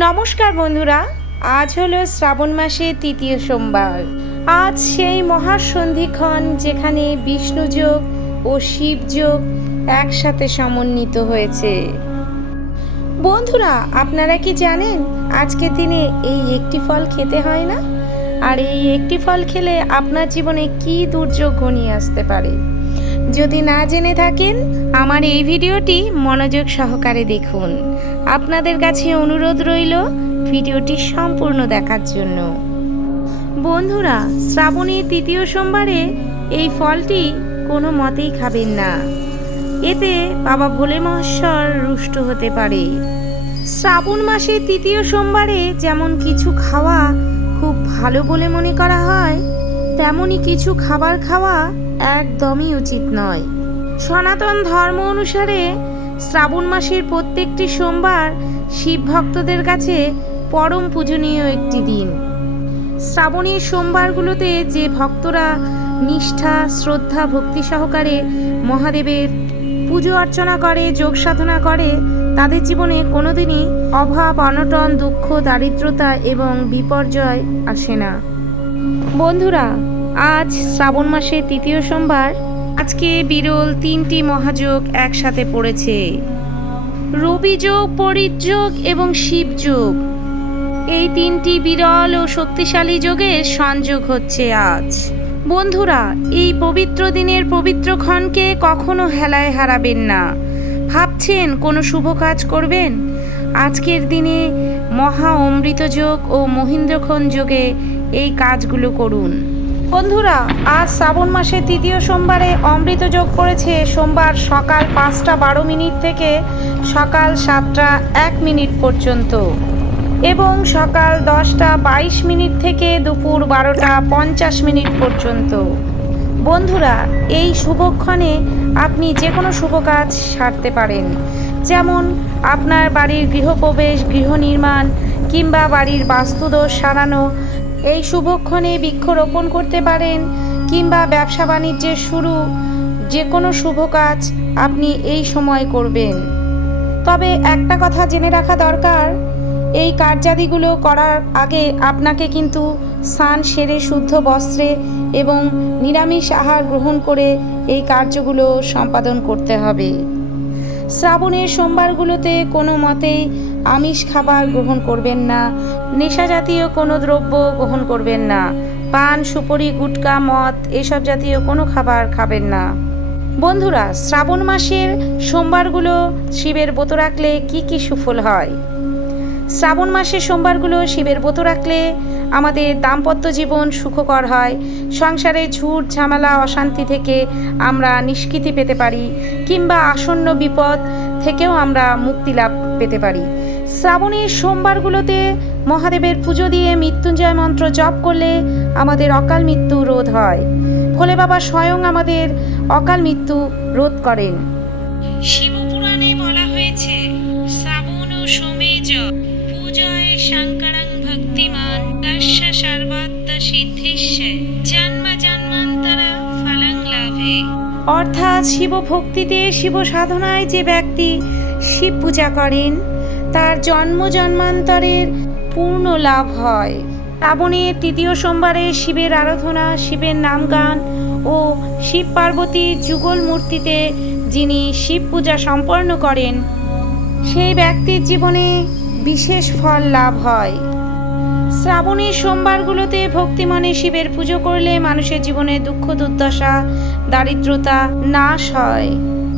নমস্কার বন্ধুরা, আজ হলো শ্রাবণ মাসের তৃতীয় সোমবার। আজ সেই মহাসন্ধিক্ষণ যেখানে বিষ্ণুযোগ ও শিবযোগ একসাথে সমন্বিত হয়েছে। বন্ধুরা, আপনারা কি জানেন আজকের দিনে এই একটি ফল খেতে হয় না? আর এই একটি ফল খেলে আপনার জীবনে কি দুর্যোগ ঘনিয়ে আসতে পারে? যদি না জেনে থাকেন, আমার এই ভিডিওটি মনোযোগ সহকারে দেখুন। আপনাদের কাছে অনুরোধ রইল ভিডিওটি সম্পূর্ণ দেখার জন্য। বন্ধুরা, শ্রাবণীর তৃতীয় সোমবারে এই ফলটি কোনো মতেই খাবেন না। এতে বাবা ভোলে মহেশ্বর রুষ্ট হতে পারে। শ্রাবণ মাসের তৃতীয় সোমবারে যেমন কিছু খাওয়া খুব ভালো বলে মনে করা হয় তেমনই কিছু খাবার খাওয়া একদমই উচিত নয়। সনাতন ধর্ম অনুসারে শ্রাবণ মাসের প্রত্যেকটি সোমবার শিব ভক্তদের কাছে পরম পূজনীয় একটি দিন। শ্রাবণের সোমবারগুলোতে যে ভক্তরা নিষ্ঠা, শ্রদ্ধা, ভক্তি সহকারে মহাদেবের পুজো অর্চনা করে, যোগ সাধনা করে, তাদের জীবনে কোনোদিনই অভাব, অনটন, দুঃখ, দারিদ্রতা এবং বিপর্যয় আসে না। বন্ধুরা, আজ শ্রাবণ মাসের তৃতীয় সোমবার আজকে বিরল তিনটি মহাযোগ একসাথে পড়েছে। রবিযোগ, পরিযোগ এবং শিবযোগ। এই তিনটি বিরল ও শক্তিশালী যোগের সংযোগ হচ্ছে আজ। বন্ধুরা, এই পবিত্র দিনের পবিত্র ক্ষণকে কখনো হেলায় হারাবেন না। ভাবছেন কোনো শুভ কাজ করবেন? আজকের দিনে মহা অমৃত যোগ ও মহিন্দ্রক্ষণ যোগে এই কাজগুলো করুন। বন্ধুরা, আজ শ্রাবণ মাসে তৃতীয় সোমবারে অমৃত যোগ করেছে সোমবার সকাল পাঁচটা বারো মিনিট থেকে সকাল সাতটা এক মিনিট পর্যন্ত এবং সকাল দশটা বাইশ মিনিট থেকে দুপুর বারোটা পঞ্চাশ মিনিট পর্যন্ত। বন্ধুরা, এই শুভক্ষণে আপনি যে কোনো শুভ কাজ সারতে পারেন। যেমন আপনার বাড়ির গৃহপ্রবেশ, গৃহ নির্মাণ কিংবা বাড়ির বাস্তুদোষ সারানো এই শুভক্ষণে বৃক্ষরোপণ করতে পারেন কিংবা ব্যবসা বাণিজ্যের শুরু যে কোনো শুভ কাজ আপনি এই সময় করবেন। তবে একটা কথা জেনে রাখা দরকার, এই কার্যাদিগুলো করার আগে আপনাকে কিন্তু স্নান সেরে শুদ্ধ বস্ত্রে এবং নিরামিষ আহার গ্রহণ করে এই কার্যগুলো সম্পাদন করতে হবে। শ্রাবণের সোমবারগুলোতে কোনো মতেই আমিষ খাবার গ্রহণ করবেন না, নেশা জাতীয় কোনো দ্রব্য গ্রহণ করবেন না, পান, সুপরি, গুটকা, মদ, এসব জাতীয় কোনো খাবার খাবেন না। বন্ধুরা, শ্রাবণ মাসের সোমবারগুলো শিবের ব্রত রাখলে কি কি সুফল হয়? শ্রাবণ মাসের সোমবারগুলো শিবের ব্রত রাখলে আমাদের দাম্পত্য জীবন সুখকর হয়, সংসারে ঝুট, ঝামেলা, অশান্তি থেকে আমরা নিষ্কৃতি পেতে পারি, কিংবা আসন্ন বিপদ থেকেও আমরা মুক্তি লাভ পেতে পারি। শ্রাবণের সোমবারগুলোতে মহাদেবের পুজো দিয়ে মৃত্যুঞ্জয় মন্ত্র জপ করলে আমাদের অকাল মৃত্যু রোধ হয়। ভোলে বাবা স্বয়ং আমাদের অকাল মৃত্যু রোধ করেন। শিবপুরাণে বলা হয়েছে শ্রাবণ ও সোমেজ পূজয় শঙ্করং ভক্তিমান দস্য সর্বাত্ম সিদ্ধিস্য জন্ম জন্মান্তরা ফলং লাভে। অর্থাৎ শিব ভক্তিতে শিব সাধনায় যে ব্যক্তি শিব পূজা করেন তার জন্ম জন্মান্তরের পূর্ণ লাভ হয়। শ্রাবণের তৃতীয় সোমবারে শিবের আরাধনা, শিবের নাম গান ও শিব পার্বতী যুগল মূর্তিতে যিনি শিব পূজা সম্পন্ন করেন, সেই ব্যক্তির জীবনে বিশেষ ফল লাভ হয়। শ্রাবণের সোমবারগুলোতে ভক্তিমনে শিবের পুজো করলে মানুষের জীবনে দুঃখ, দুর্দশা, দারিদ্রতা নাশ হয়।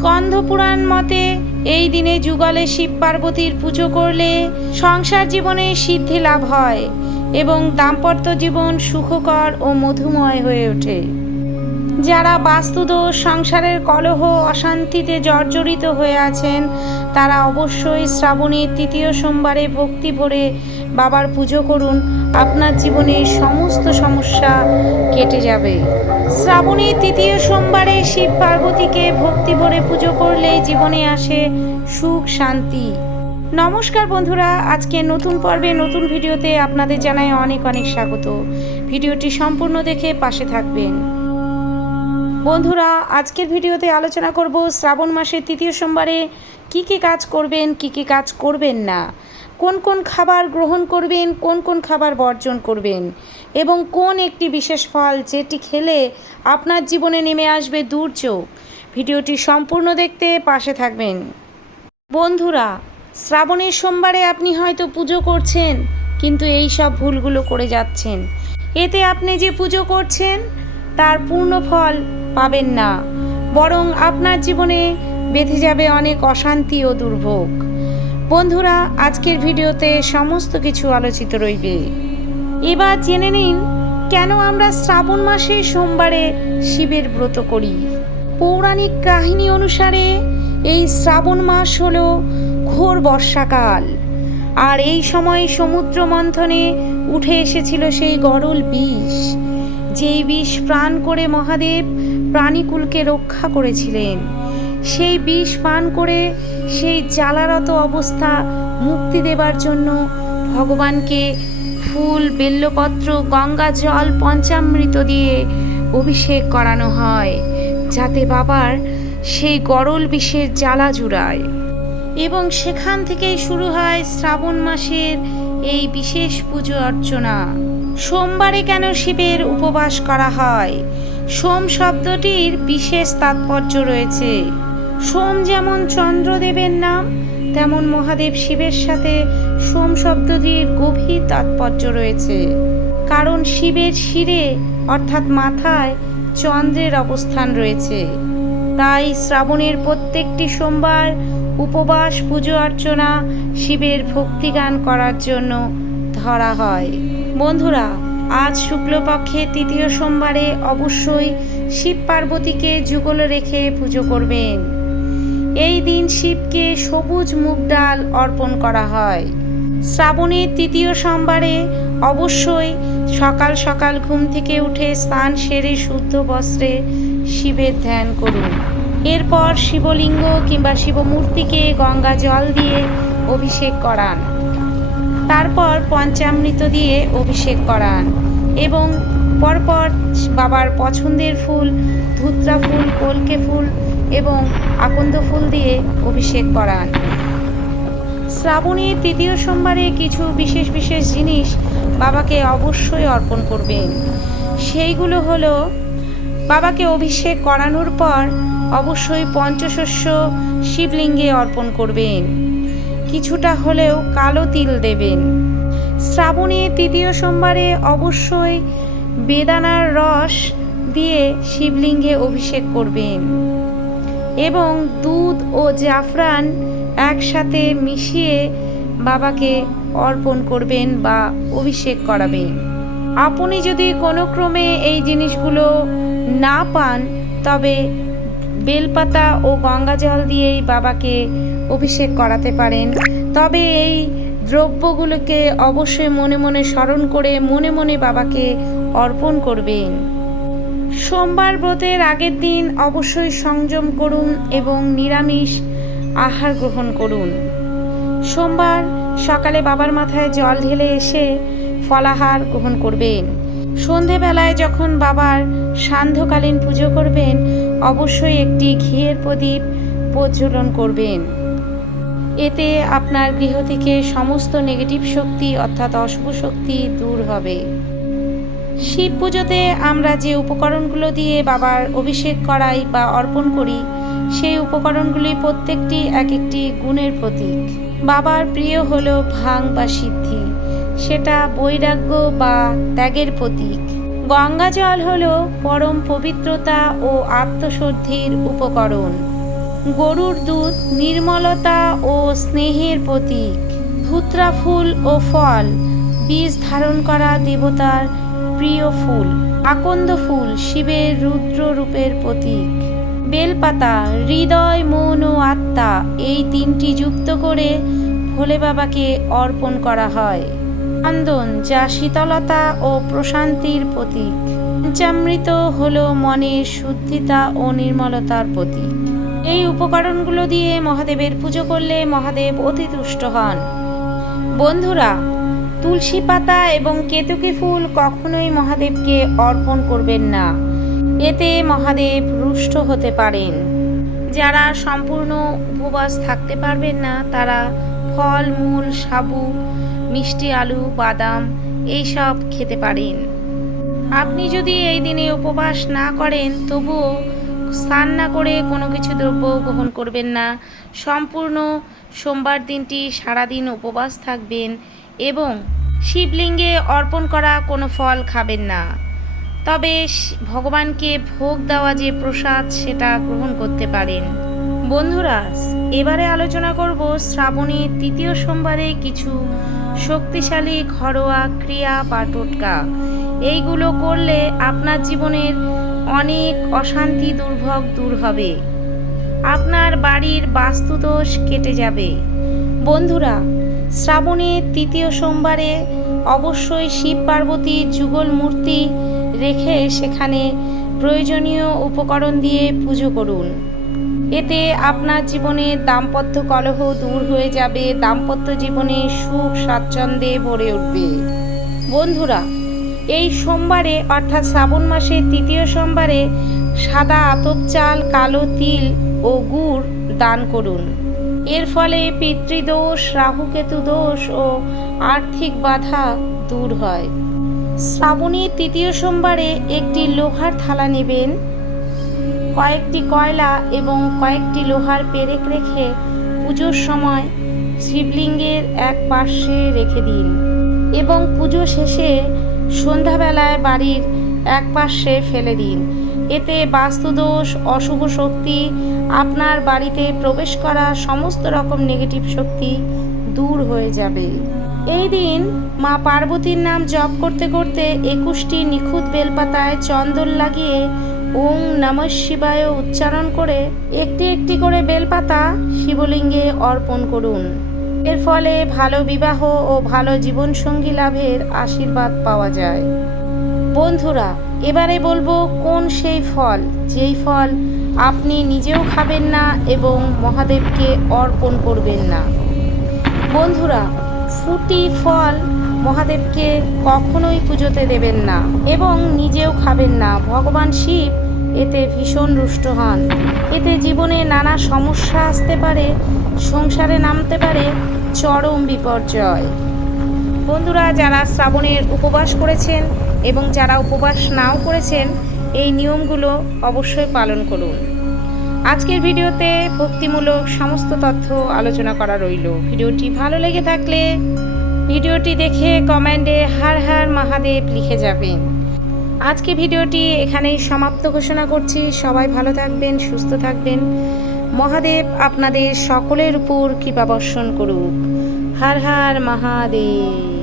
কন্ধপুরাণ মতে এই দিনে যুগলে শিব পার্বতীর পুজো করলে সংসার জীবনে সিদ্ধি লাভ হয় এবং দাম্পত্য জীবন সুখকর ও মধুময় হয়ে ওঠে। যারা বাস্তুদোষ, সংসারের কলহ, অশান্তিতে জর্জরিত হয়ে আছেন, তারা অবশ্যই শ্রাবণের তৃতীয় সোমবারে ভক্তি ভরে বাবার পুজো করুন। আপনার জীবনের সমস্ত সমস্যা কেটে যাবে। শ্রাবণের তৃতীয় সোমবারে শিব পার্বতীকে ভক্তি ভরে পুজো করলে জীবনে আসে সুখ, শান্তি। নমস্কার বন্ধুরা, আজকে নতুন পর্বে, নতুন ভিডিওতে আপনাদের জানাই অনেক অনেক স্বাগত। ভিডিওটি সম্পূর্ণ দেখে পাশে থাকবেন। বন্ধুরা, আজকের ভিডিওতে আলোচনা করব শ্রাবণ মাসের তৃতীয় সোমবারে কি কি কাজ করবেন, কি কি কাজ করবেন না। কোন কোন খাবার গ্রহণ করবেন, কোন কোন খাবার বর্জন করবেন এবং কোন একটি বিশেষ ফল যেটি খেলে আপনার জীবনে নেমে আসবে দুর্যোগ। ভিডিওটি সম্পূর্ণ দেখতে পাশে থাকবেন। বন্ধুরা, শ্রাবণের সোমবারে আপনি হয়তো পুজো করছেন, কিন্তু এই সব ভুলগুলো করে যাচ্ছেন। এতে আপনি যে পুজো করছেন, তার পূর্ণ ফল পাবেন না। বরং আপনার জীবনে বেঁধে যাবে অনেক অশান্তি ও দুর্ভোগ। বন্ধুরা, আজকের ভিডিওতে সমস্ত কিছু আলোচিত রইবে। এবার জেনে নিন, কেন আমরা শ্রাবণ মাসে সোমবারে শিবের ব্রত করি? পৌরাণিক কাহিনী অনুসারে এই শ্রাবণ মাস হল ঘোর বর্ষাকাল, আর এই সময় সমুদ্র মন্থনে উঠে এসেছিল সেই গরল বিষ, যেই বিষ প্রাণ করে মহাদেব প্রাণীকুলকে রক্ষা করেছিলেন। সেই বিষ পান করে সেই জ্বালারত অবস্থা মুক্তি দেবার জন্য ভগবানকে ফুল, বেল্লপত্র, গঙ্গা জল, পঞ্চামৃত দিয়ে অভিষেক করানো হয়, যাতে বাবার সেই গরল বিষের জ্বালা জুড়ায়। এবং সেখান থেকেই শুরু হয় শ্রাবণ মাসের এই বিশেষ পুজো অর্চনা। সোমবারে কেন শিবের উপবাস করা হয়? সোম শব্দটির বিশেষ তাৎপর্য রয়েছে। সোম যেমন চন্দ্রদেবের নাম, তেমন মহাদেব শিবের সাথে সোম শব্দটির গভীর তাৎপর্য রয়েছে। কারণ শিবের শিরে, অর্থাৎ মাথায়, চন্দ্রের অবস্থান রয়েছে। তাই শ্রাবণের প্রত্যেকটি সোমবার উপবাস, পুজো অর্চনা, শিবের ভক্তিগান করার জন্য ধরা হয়। বন্ধুরা, আজ শুক্লপক্ষে তৃতীয় সোমবারে অবশ্যই শিব পার্বতীকে যুগল রেখে পুজো করবেন। এই দিন শিবকে সবুজ মুগ ডাল অর্পণ করা হয়। শ্রাবণের তৃতীয় সোমবারে অবশ্যই সকাল সকাল ঘুম থেকে উঠে স্নান সেরে শুদ্ধ বস্ত্রে শিবের ধ্যান করুন। এরপর শিবলিঙ্গ কিংবা শিবমূর্তিকে গঙ্গা জল দিয়ে অভিষেক করান। তারপর পঞ্চামৃত দিয়ে অভিষেক করান এবং পরপর বাবার পছন্দের ফুল, ধুত্রা ফুল, কলকে ফুল এবং আকন্দ ফুল দিয়ে অভিষেক করান শ্রাবণের তৃতীয় সোমবারে কিছু বিশেষ বিশেষ জিনিস বাবাকে অবশ্যই অর্পণ করবেন। সেইগুলো হলো, বাবাকে অভিষেক করানোর পর অবশ্যই পঞ্চশস্য শিবলিঙ্গে অর্পণ করবেন। কিছুটা হলেও কালো তিল দেবেন। শ্রাবণে তৃতীয় সোমবারে অবশ্যই বেদানার রস দিয়ে শিবলিঙ্গে অভিষেক করবেন। এবং দুধ ও জাফরান একসাথে মিশিয়ে বাবাকে অর্পণ করবেন বা অভিষেক করাবেন আপনি যদি কোনো ক্রমে এই জিনিসগুলো না পান, তবে বেলপাতা ও গঙ্গা জল দিয়েই বাবাকে অভিষেক করাতে পারেন। তবে এই দ্রব্যগুলোকে অবশ্যই মনে মনে স্মরণ করে মনে মনে বাবাকে অর্পণ করবেন। সোমবার ব্রতের আগের দিন অবশ্যই সংযম করুন এবং নিরামিষ আহার গ্রহণ করুন। সোমবার সকালে বাবার মাথায় জল ঢেলে এসে ফলাহার গ্রহণ করবেন। সন্ধেবেলায় যখন বাবার সান্ধ্যকালীন পুজো করবেন, অবশ্যই একটি ঘিয়ের প্রদীপ প্রজ্বলন করবেন। এতে আপনার গৃহ থেকে সমস্ত নেগেটিভ শক্তি অর্থাৎ অশুভ শক্তি দূর হবে। শিব পুজোতে আমরা যে উপকরণগুলো দিয়ে বাবার অভিষেক করাই বা অর্পণ করি, সেই উপকরণগুলি প্রত্যেকটি এক একটি গুণের প্রতীক। বাবার প্রিয় হলো ভাং বা সিদ্ধি, সেটা বৈরাগ্য বা ত্যাগের প্রতীক। গঙ্গা জল হলো পরম পবিত্রতা ও আত্মশুদ্ধির উপকরণ। গরুর দুধ নির্মলতা ও স্নেহের প্রতীক। ধুত্রা ফুল ও ফল, বীজ ধারণ করা দেবতার প্রিয় ফুল, আকন্দ ফুল শিবের রুদ্র রূপের প্রতীক। বেলপাতা, হৃদয়, মন ও আত্মা এই তিনটি যুক্ত করে ভোলে বাবাকে অর্পণ করা হয়। চন্দন যা শীতলতা ও প্রশান্তির প্রতীক। পঞ্চামৃত হল মনের শুদ্ধিতা ও নির্মলতার প্রতীক। এই উপকরণগুলো দিয়ে মহাদেবের পুজো করলে মহাদেব অতি তুষ্ট হন। বন্ধুরা তুলসী পাতা এবং কেতুকি ফুল কখনোই মহাদেবকে অর্পণ করবেন না। এতে মহাদেব রুষ্ট হতে পারেন। যারা সম্পূর্ণ উপবাস থাকতে পারবেন না, তারা ফল, মূল, সাবু, মিষ্টি আলু, বাদাম এইসব খেতে পারেন। আপনি যদি এই দিনে উপবাস না করেন, তবুও স্নান না করে কোনো কিছু দ্রব্য গ্রহণ করবেন না। সম্পূর্ণ সোমবার দিনটি সারাদিন উপবাস থাকবেন। এবং শিবলিঙ্গে অর্পণ করা কোনো ফল খাবেন না। তবে ভগবানকে ভোগ দেওয়া যে প্রসাদ, সেটা গ্রহণ করতে পারেন। বন্ধুরা, এবারে আলোচনা করব শ্রাবণের তৃতীয় সোমবারে কিছু শক্তিশালী ঘরোয়া ক্রিয়া বা টোটকা। এইগুলো করলে আপনার জীবনের অনেক অশান্তি দুর্ভোগ দূর হবে। আপনার বাড়ির বাস্তুদোষ কেটে যাবে। বন্ধুরা শ্রাবণের তৃতীয় সোমবারে অবশ্যই শিব পার্বতীর যুগল মূর্তি রেখে সেখানে প্রয়োজনীয় উপকরণ দিয়ে পুজো করুন। এতে আপনার জীবনে দাম্পত্য কলহ দূর হয়ে যাবে, দাম্পত্য জীবনে সুখ স্বাচ্ছন্দ্যে ভরে উঠবে। বন্ধুরা, এই সোমবারে অর্থাৎ শ্রাবণ মাসের তৃতীয় সোমবারে সাদা আতপ চাল, কালো তিল ও গুড় দান করুন। এর ফলে পিতৃদোষ, রাহুকেতু দোষ ও আর্থিক বাধা দূর হয়। শ্রাবণীর তৃতীয় সোমবারে একটি লোহার থালা নেবেন। কয়েকটি কয়লা এবং কয়েকটি লোহার পেরেক রেখে পুজোর সময় শিবলিঙ্গের এক পার্শ্বে রেখে দিন এবং পুজো শেষে সন্ধ্যাবেলায় বাড়ির এক পার্শ্বে ফেলে দিন। এতে বাস্তুদোষ, অশুভ শক্তি আপনার বাড়িতে প্রবেশ করা সমস্ত রকম নেগেটিভ শক্তি দূর হয়ে যাবে। এই দিন মা পার্বতীর নাম জপ করতে করতে একুশটি নিখুঁত বেলপাতায় চন্দন লাগিয়ে ওং নম শিবায় উচ্চারণ করে একটি একটি করে বেলপাতা শিবলিঙ্গে অর্পণ করুন। এর ফলে ভালো বিবাহ ও ভালো জীবনসঙ্গী লাভের আশীর্বাদ পাওয়া যায়। বন্ধুরা, এবারে বলব কোন সেই ফল? যেই ফল আপনি নিজেও খাবেন না এবং মহাদেবকে অর্পণ করবেন না। বন্ধুরা, ফুটি ফল মহাদেবকে কখনোই পুজোতে দেবেন না এবং নিজেও খাবেন না। ভগবান শিব এতে ভীষণ রুষ্ট হন। এতে জীবনে নানা সমস্যা আসতে পারে, সংসারে নামতে পারে, চরম বিপর্যয়। বন্ধুরা, যারা শ্রাবণের উপবাস করেছেন এবং যারা উপবাস নাও করেছেন এই নিয়মগুলো অবশ্যই পালন করুন। আজকের ভিডিওতে ভক্তিমূলক সমস্ত তথ্য আলোচনা করা রইল। ভিডিওটি ভালো লেগে থাকলে ভিডিওটি দেখে কমেন্টে হার হার মহাদেব লিখে যাবেন। আজকে ভিডিওটি এখানেই সমাপ্ত ঘোষণা করছি। সবাই ভালো থাকবেন, সুস্থ থাকবেন। মহাদেব আপনাদের সকলের উপর কৃপা বর্ষণ করুক। হার হার মহাদেব।